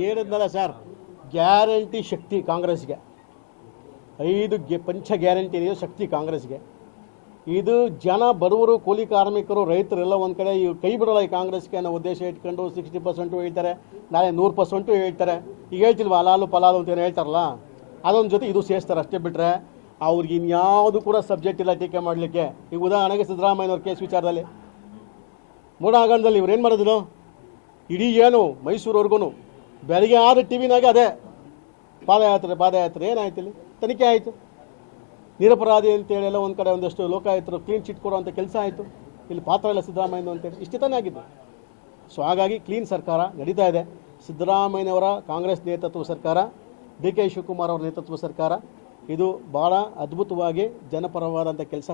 ಹೇಳಿದ್ನಲ್ಲ sir, guarantee ಶಕ್ತಿ ಕಾಂಗ್ರೆಸ್ಗೆ. 5 ಪಂಚ ಗ್ಯಾರಂಟಿ ಇದೆಯೋ ಶಕ್ತಿ ಕಾಂಗ್ರೆಸ್ಗೆ. ಇದು ಜನ ಬಡವರು, ಕೂಲಿ ಕಾರ್ಮಿಕರು, ರೈತರೆಲ್ಲ ಒಂದು ಕಡೆ ಇವು ಕೈ ಬಿಡೋಲ್ಲ ಈ ಕಾಂಗ್ರೆಸ್ಗೆ ಅನ್ನೋ ಉದ್ದೇಶ ಇಟ್ಕೊಂಡು 60% ಹೇಳ್ತಾರೆ, ನಾಳೆ 100% ಹೇಳ್ತಾರೆ. ಈಗ ಹೇಳ್ತಿಲ್ವ ಹಲಾಲು ಪಲಾಲು ಅಂತ ಏನು ಹೇಳ್ತಾರಲ್ಲ, ಅದೊಂದು ಜೊತೆ ಇದು ಸೇರಿಸ್ತಾರೆ ಅಷ್ಟೇ. ಬಿಟ್ಟರೆ ಅವ್ರಿಗೆ ಇನ್ಯಾವುದು ಕೂಡ ಸಬ್ಜೆಕ್ಟ್ ಇಲ್ಲ ಟೀಕೆ ಮಾಡಲಿಕ್ಕೆ. ಈಗ ಉದಾಹರಣೆಗೆ ಸಿದ್ದರಾಮಯ್ಯನವ್ರ ಕೇಸ್ ವಿಚಾರದಲ್ಲಿ ಮೂಡಾಗಣದಲ್ಲಿ ಇವ್ರು ಏನು ಮಾಡಿದ್ರು, ಇಡೀ ಏನು ಮೈಸೂರವರೆಗೂ ಬೆಳಗ್ಗೆ 6 ಟಿವಿನಾಗೆ ಅದೇ ಪಾದಯಾತ್ರೆ ಏನಾಯ್ತು, ಇಲ್ಲಿ ತನಿಖೆ ಆಯಿತು, ನಿರಪರಾಧಿ ಅಂತೇಳಿ ಎಲ್ಲ ಒಂದು ಕಡೆ ಒಂದಷ್ಟು ಲೋಕಾಯುಕ್ತರು ಕ್ಲೀನ್ ಚಿಟ್ ಕೊಡುವಂಥ ಕೆಲಸ ಆಯಿತು. ಇಲ್ಲಿ ಪಾತ್ರ ಇಲ್ಲ ಸಿದ್ದರಾಮಯ್ಯ ಅಂತೇಳಿ ಇಷ್ಟೇ ತಾನೇ ಆಗಿದ್ದು. ಸೊ ಹಾಗಾಗಿ ಕ್ಲೀನ್ ಸರ್ಕಾರ ನಡೀತಾ ಇದೆ. ಸಿದ್ದರಾಮಯ್ಯನವರ ಕಾಂಗ್ರೆಸ್ ನೇತೃತ್ವ ಸರ್ಕಾರ, ಡಿ ಕೆ ಶಿವಕುಮಾರ್ ಅವರ ನೇತೃತ್ವ ಸರ್ಕಾರ, ಇದು ಭಾಳ ಅದ್ಭುತವಾಗಿ ಜನಪರವಾದಂಥ ಕೆಲಸ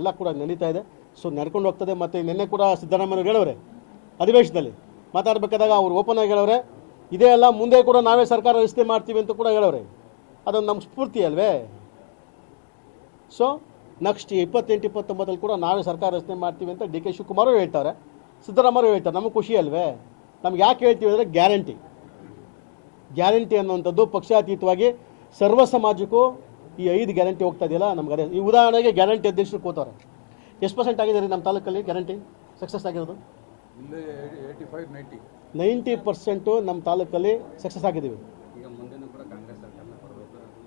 ಎಲ್ಲ ಕೂಡ ನಡೀತಾ ಇದೆ. ಸೊ ನಡ್ಕೊಂಡು ಹೋಗ್ತದೆ. ಮತ್ತು ನಿನ್ನೆ ಕೂಡ ಸಿದ್ದರಾಮಯ್ಯವ್ರು ಹೇಳವ್ರೆ ಅಧಿವೇಶನದಲ್ಲಿ ಮಾತಾಡಬೇಕಾದಾಗ ಅವ್ರು ಓಪನ್ ಆಗಿ ಹೇಳವ್ರೆ, ಇದೇ ಅಲ್ಲ ಮುಂದೆ ಕೂಡ ನಾವೇ ಸರ್ಕಾರ ರಚನೆ ಮಾಡ್ತೀವಿ ಅಂತ ಕೂಡ ಹೇಳವ್ರೆ. ಅದೊಂದು ನಮ್ಮ ಸ್ಫೂರ್ತಿ ಅಲ್ವೇ. ಸೊ ನೆಕ್ಸ್ಟ್ 28-29 ಕೂಡ ನಾವೇ ಸರ್ಕಾರ ರಚನೆ ಮಾಡ್ತೀವಿ ಅಂತ ಡಿ ಕೆ ಶಿವಕುಮಾರು ಹೇಳ್ತಾರೆ, ಸಿದ್ದರಾಮಯ್ಯ ಹೇಳ್ತಾರೆ. ನಮಗೆ ಖುಷಿ ಅಲ್ವೇ. ನಮ್ಗೆ ಯಾಕೆ ಹೇಳ್ತೀವಿ ಅಂದರೆ ಗ್ಯಾರಂಟಿ ಅನ್ನುವಂಥದ್ದು ಪಕ್ಷಾತೀತವಾಗಿ ಸರ್ವ ಸಮಾಜಕ್ಕೂ ಈ 5 ಗ್ಯಾರಂಟಿ ಹೋಗ್ತಾ ಇದೆಯಲ್ಲ ನಮ್ಗೆ ಅದೇ. ಈ ಉದಾಹರಣೆಗೆ ಗ್ಯಾರಂಟಿ ಅಧ್ಯಕ್ಷರು ಕೂತವ್ರೆ. ಎಷ್ಟು % ಆಗಿದೆ ರೀ ನಮ್ಮ ತಾಲೂಕಲ್ಲಿ ಗ್ಯಾರಂಟಿ ಸಕ್ಸಸ್ ಆಗಿರೋದು? 90% ನಮ್ಮ ತಾಲೂಕಲ್ಲಿ ಸಕ್ಸಸ್ ಆಗಿದ್ದೀವಿ.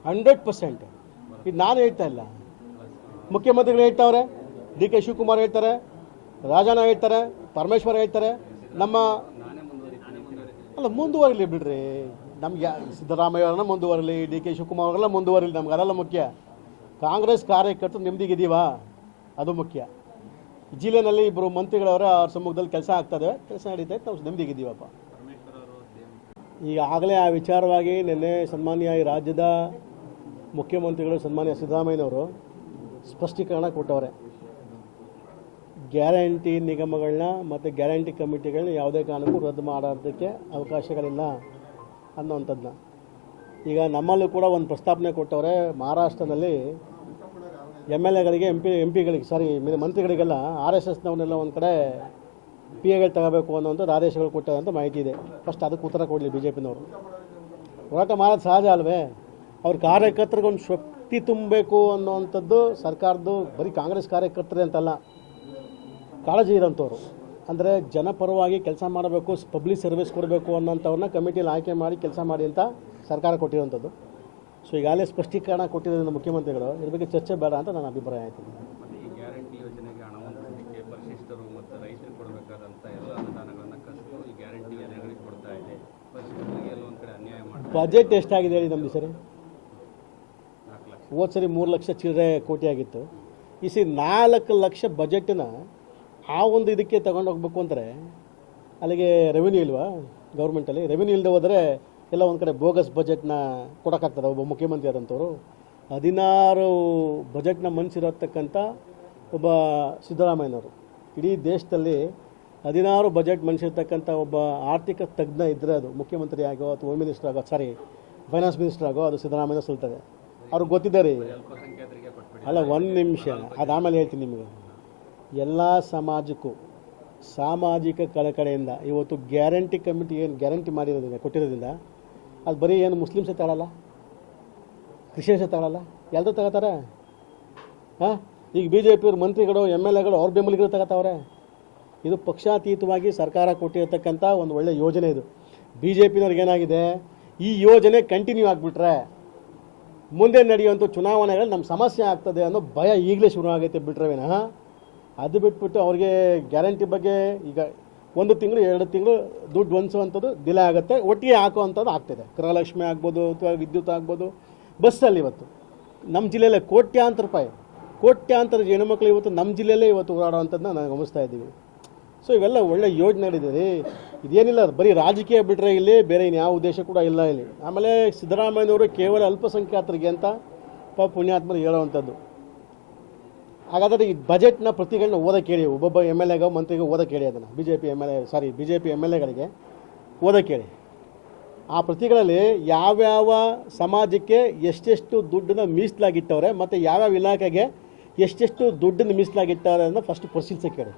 100%. ಇದು ನಾನು ಹೇಳ್ತಾ ಇಲ್ಲ, ಮುಖ್ಯಮಂತ್ರಿಗಳು ಹೇಳ್ತಾವ್ರೆ, ಡಿ ಕೆ ಶಿವಕುಮಾರ್ ಹೇಳ್ತಾರೆ, ರಾಜಣ್ಣ ಹೇಳ್ತಾರೆ, ಪರಮೇಶ್ವರ್ ಹೇಳ್ತಾರೆ. ನಮ್ಮ ಅಲ್ಲ ಮುಂದುವರಿಲಿ ಬಿಡ್ರಿ, ನಮ್ಗೆ ಸಿದ್ದರಾಮಯ್ಯ ಅವ್ರನ್ನ ಮುಂದುವರಲಿ, ಡಿ ಕೆ ಶಿವಕುಮಾರ್ ಅವರೆಲ್ಲ ಮುಂದುವರಲಿ, ನಮ್ಗೆ ಅದೆಲ್ಲ ಮುಖ್ಯ. ಕಾಂಗ್ರೆಸ್ ಕಾರ್ಯಕರ್ತರು ನೆಮ್ಮದಿಗಿದ್ದೀವಾ ಅದು ಮುಖ್ಯ. ಜಿಲ್ಲೆಯಲ್ಲಿ 2 ಮಂತ್ರಿಗಳವರ ಅವ್ರ ಸಮ್ಮುಖದಲ್ಲಿ ಕೆಲಸ ಆಗ್ತದೆ, ಕೆಲಸ ನಡೀತಾ ಇತ್ತು, ನಾವು ನೆಮ್ಮದಿಗಿದ್ದೀವಪ್ಪ. ಈಗಾಗಲೇ ಆ ವಿಚಾರವಾಗಿ ನಿನ್ನೆ ಸನ್ಮಾನ್ಯ ಈ ರಾಜ್ಯದ ಮುಖ್ಯಮಂತ್ರಿಗಳು ಸನ್ಮಾನ್ಯ ಸಿದ್ದರಾಮಯ್ಯನವರು ಸ್ಪಷ್ಟೀಕರಣ ಕೊಟ್ಟವ್ರೆ. ಗ್ಯಾರಂಟಿ ನಿಗಮಗಳನ್ನ ಮತ್ತು ಗ್ಯಾರಂಟಿ ಕಮಿಟಿಗಳನ್ನ ಯಾವುದೇ ಕಾರಣಕ್ಕೂ ರದ್ದು ಮಾಡೋದಕ್ಕೆ ಅವಕಾಶಗಳಿಲ್ಲ ಅನ್ನೋವಂಥದ್ದನ್ನ. ಈಗ ನಮ್ಮಲ್ಲೂ ಕೂಡ ಒಂದು ಪ್ರಸ್ತಾವನೆ ಕೊಟ್ಟವ್ರೆ. ಮಹಾರಾಷ್ಟ್ರದಲ್ಲಿ MLAಗಳಿಗೆ ಮಂತ್ರಿಗಳಿಗೆಲ್ಲ RSSನವನ್ನೆಲ್ಲ ಒಂದು ಕಡೆ PAಗಳು ತಗೋಬೇಕು ಅನ್ನೋಂಥದ್ದು ಆದೇಶಗಳು ಕೊಟ್ಟಾರೆ ಅಂತ ಮಾಹಿತಿ ಇದೆ. ಫಸ್ಟ್ ಅದಕ್ಕೆ ಉತ್ತರ ಕೊಡಲಿ BJPನವರು. ಹೋರಾಟ ಮಾಡೋದು ಸಹಜ ಅಲ್ವೇ. ಅವ್ರ ಕಾರ್ಯಕರ್ತರಿಗೊಂದು ಶಕ್ತಿ ತುಂಬಬೇಕು ಅನ್ನೋವಂಥದ್ದು ಸರ್ಕಾರದ್ದು. ಬರೀ ಕಾಂಗ್ರೆಸ್ ಕಾರ್ಯಕರ್ತರೇ ಅಂತಲ್ಲ, ಕಾಳಜಿ ಇರೋಂಥವ್ರು, ಅಂದರೆ ಜನಪರವಾಗಿ ಕೆಲಸ ಮಾಡಬೇಕು, ಪಬ್ಲಿಕ್ ಸರ್ವಿಸ್ ಕೊಡಬೇಕು ಅನ್ನೋಂಥವ್ರನ್ನ ಕಮಿಟಿಯಲ್ಲಿ ಆಯ್ಕೆ ಮಾಡಿ ಕೆಲಸ ಮಾಡಿ ಅಂತ ಸರ್ಕಾರ ಕೊಟ್ಟಿರೋಂಥದ್ದು. ಸೊ ಈಗಾಗಲೇ ಸ್ಪಷ್ಟೀಕರಣ ಕೊಟ್ಟಿರೋದ್ರಿಂದ ಮುಖ್ಯಮಂತ್ರಿಗಳು ಇದ್ರ ಬಗ್ಗೆ ಚರ್ಚೆ ಬೇಡ ಅಂತ ನನ್ನ ಅಭಿಪ್ರಾಯ ಆಯಿತು. ಬಜೆಟ್ ಎಷ್ಟಾಗಿದೆ ಹೇಳಿ ನಮ್ಮದು ಸರಿ? ಹೋದ ಸರಿ 3 ಲಕ್ಷ ಚಿಲ್ಲರೆ ಕೋಟಿ ಆಗಿತ್ತು. ಈ ಸರಿ 4 ಲಕ್ಷ ಬಜೆಟನ್ನ ಆ ಒಂದು ಇದಕ್ಕೆ ತಗೊಂಡೋಗ್ಬೇಕು ಅಂದರೆ ಅಲ್ಲಿಗೆ ರೆವಿನ್ಯೂ ಇಲ್ವಾ ಗೌರ್ಮೆಂಟಲ್ಲಿ? ರೆವಿನ್ಯೂ ಇಲ್ಲದೆ ಹೋದರೆ ಎಲ್ಲ ಒಂದು ಕಡೆ ಬೋಗಸ್ ಬಜೆಟ್ನ ಕೊಡೋಕ್ಕಾಗ್ತದೆ. ಒಬ್ಬ ಮುಖ್ಯಮಂತ್ರಿ ಆದಂಥವ್ರು 16 ಬಜೆಟ್ನ ಮನಸ್ಸಿರತಕ್ಕಂಥ ಒಬ್ಬ ಸಿದ್ದರಾಮಯ್ಯನವರು ಇಡೀ ದೇಶದಲ್ಲಿ 16 ಬಜೆಟ್ ಮನಸ್ಸಿರ್ತಕ್ಕಂಥ ಒಬ್ಬ ಆರ್ಥಿಕ ತಜ್ಞ ಇದ್ದರೆ ಅದು ಮುಖ್ಯಮಂತ್ರಿ ಆಗೋ ಅಥವಾ ಹೋಮ್ ಮಿನಿಸ್ಟರ್ ಆಗೋ, ಫೈನಾನ್ಸ್ ಮಿನಿಸ್ಟರ್ ಆಗೋ, ಅದು ಸಿದ್ದರಾಮಯ್ಯ ಸಲ್ತದೆ. ಅವ್ರಿಗೆ ಗೊತ್ತಿದೆ ರೀ. ಅಲ್ಲ, 1 ನಿಮಿಷ, ಅದು ಆಮೇಲೆ ಹೇಳ್ತೀನಿ ನಿಮಗೆ. ಎಲ್ಲ ಸಮಾಜಕ್ಕೂ ಸಾಮಾಜಿಕ ಕಳಕಳೆಯಿಂದ ಇವತ್ತು ಗ್ಯಾರಂಟಿ ಕಮಿಟಿ ಏನು ಗ್ಯಾರಂಟಿ ಮಾಡಿರೋದ್ರಿಂದ ಕೊಟ್ಟಿರೋದ್ರಿಂದ ಅದು ಬರೀ ಏನು ಮುಸ್ಲಿಮ್ಸೇ ತಗೊಳ್ಳಲ್ಲ, ಕ್ರಿಶ್ಚಿಯನ್ಸೇ ತಗೊಳ್ಳಲ್ಲ, ಎಲ್ಲರೂ ತಗೋತಾರೆ. ಹಾಂ, ಈಗ BJP ಅವ್ರ ಮಂತ್ರಿಗಳು MLAಗಳು ಅವ್ರ ಬೆಂಬಲಿಗರು ತಗೋತಾವ್ರೆ. ಇದು ಪಕ್ಷಾತೀತವಾಗಿ ಸರ್ಕಾರ ಕೊಟ್ಟಿರತಕ್ಕಂಥ ಒಂದು ಒಳ್ಳೆಯ ಯೋಜನೆ. ಇದು BJPನವ್ರಿಗೆ ಏನಾಗಿದೆ, ಈ ಯೋಜನೆ ಕಂಟಿನ್ಯೂ ಆಗಿಬಿಟ್ರೆ ಮುಂದೆ ನಡೆಯುವಂಥ ಚುನಾವಣೆಗಳು ನಮ್ಮ ಸಮಸ್ಯೆ ಆಗ್ತದೆ ಅನ್ನೋ ಭಯ ಈಗಲೇ ಶುರು ಆಗೈತೆ ಬಿಟ್ರೆ ವಿನಃ ಅದು ಬಿಟ್ಬಿಟ್ಟು ಅವ್ರಿಗೆ ಗ್ಯಾರಂಟಿ ಬಗ್ಗೆ ಈಗ 1 ತಿಂಗಳು 2 ತಿಂಗಳು ದುಡ್ಡು ಹೊಂದಿಸುವಂಥದ್ದು ಡಿಲೇ ಆಗುತ್ತೆ, ಒಟ್ಟಿಗೆ ಹಾಕುವಂಥದ್ದು ಆಗ್ತಿದೆ. ಗೃಹಲಕ್ಷ್ಮಿ ಆಗ್ಬೋದು ಅಥವಾ ವಿದ್ಯುತ್ ಆಗ್ಬೋದು. ಬಸ್ಸಲ್ಲಿ ಇವತ್ತು ನಮ್ಮ ಜಿಲ್ಲೆಯಲ್ಲೇ ಕೋಟ್ಯಾಂತರ ಹೆಣ್ಣುಮಕ್ಳು ಇವತ್ತು ನಮ್ಮ ಜಿಲ್ಲೆಯಲ್ಲೇ ಇವತ್ತು ಓಡಾಡುವಂಥದ್ದನ್ನ ನಾವು ಗಮನಿಸ್ತಾ ಇದ್ದೀವಿ. ಸೊ ಇವೆಲ್ಲ ಒಳ್ಳೆ ಯೋಜನೆ ನಡೆದಿದೆ. ಇದೇನಿಲ್ಲ, ಬರೀ ರಾಜಕೀಯ ಬಿಟ್ಟರೆ ಇಲ್ಲಿ ಬೇರೆ ಇನ್ಯಾವ ಉದ್ದೇಶ ಕೂಡ ಇಲ್ಲ ಇಲ್ಲಿ. ಆಮೇಲೆ ಸಿದ್ದರಾಮಯ್ಯನವರು ಕೇವಲ ಅಲ್ಪಸಂಖ್ಯಾತರಿಗೆ ಅಂತ ಪುಣ್ಯಾತ್ಮರು ಹೇಳೋವಂಥದ್ದು. ಹಾಗಾದರೆ ಈ ಬಜೆಟ್ನ ಪ್ರತಿಗಳನ್ನ ಓದಕ್ಕೆ ಹೇಳಿ, ಒಬ್ಬೊಬ್ಬ MLAಗೋ ಮಂತ್ರಿಗೂ ಓದಕ್ಕೆ ಹೇಳಿ, ಅದನ್ನು BJP MLAಗಳಿಗೆ ಓದಕ್ಕೆ ಹೇಳಿ. ಆ ಪ್ರತಿಗಳಲ್ಲಿ ಯಾವ್ಯಾವ ಸಮಾಜಕ್ಕೆ ಎಷ್ಟೆಷ್ಟು ದುಡ್ಡನ್ನ ಮೀಸಲಾಗಿಟ್ಟವ್ರೆ ಮತ್ತು ಯಾವ್ಯಾವ ಇಲಾಖೆಗೆ ಎಷ್ಟೆಷ್ಟು ದುಡ್ಡನ್ನು ಮೀಸಲಾಗಿಟ್ಟವ್ರೆ ಅನ್ನೋ ಫಸ್ಟ್ ಪರಿಶೀಲಿಸಕ್ಕೆ ಹೇಳಿ.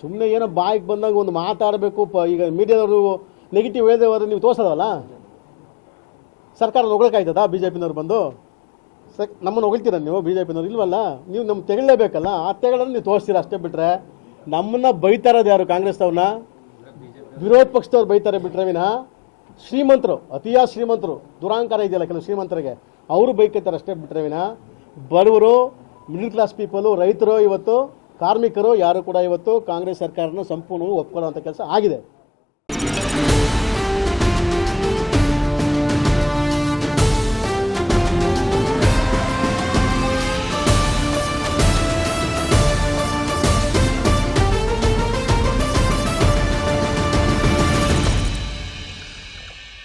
ಸುಮ್ಮನೆ ಏನೋ ಬಾಯಿಗೆ ಬಂದಾಗ ಒಂದು ಮಾತಾಡಬೇಕು. ಈಗ ಮೀಡಿಯಾದವರು ನೆಗೆಟಿವ್ ಹೇಳದೆ ಹೋದ್ರೆ ನೀವು ತೋರಿಸೋದಲ್ಲ. ಸರ್ಕಾರ ಹೊಗಳಕ್ಕಾಯ್ತದ ಬಿ ಜೆ ಪಿನವ್ರು ಬಂದು ನಮ್ಮನ್ನು ಹೊಗಳ್ತೀರ ನೀವು? ಬಿ ಜೆ ಪಿನವ್ರು ಇಲ್ವಲ್ಲ, ನೀವು ನಮ್ಗೆ ತೆಗಳಲೇಬೇಕಲ್ಲ. ಆ ತೆಗಳನ್ನು ನೀವು ತೋರಿಸ್ತೀರ ಅಷ್ಟೇ. ಬಿಟ್ಟರೆ ನಮ್ಮನ್ನ ಬೈತಾರದು ಯಾರು? ಕಾಂಗ್ರೆಸ್ನವ್ರನ್ನ, ವಿರೋಧ ಪಕ್ಷದವ್ರು ಬೈತಾರೆ ಬಿಟ್ರೆ ವಿನ ಶ್ರೀಮಂತರು, ಅತಿಯಾದ ಶ್ರೀಮಂತರು, ದುರಾಂಕಾರ ಇದೆಯಲ್ಲ ಕೆಲವು ಶ್ರೀಮಂತರಿಗೆ, ಅವರು ಬೈಕೈತಾರೆ ಅಷ್ಟೇ. ಬಿಟ್ರೆ ವಿನ ಬಡವರು, ಮಿಡಲ್ ಕ್ಲಾಸ್ ಪೀಪಲು, ರೈತರು, ಇವತ್ತು ಕಾರ್ಮಿಕರು ಯಾರು ಕೂಡ ಇವತ್ತು ಕಾಂಗ್ರೆಸ್ ಸರ್ಕಾರನ ಸಂಪೂರ್ಣವಾಗಿ ಒಪ್ಕೊಳ್ಳೋ ಕೆಲಸ ಆಗಿದೆ.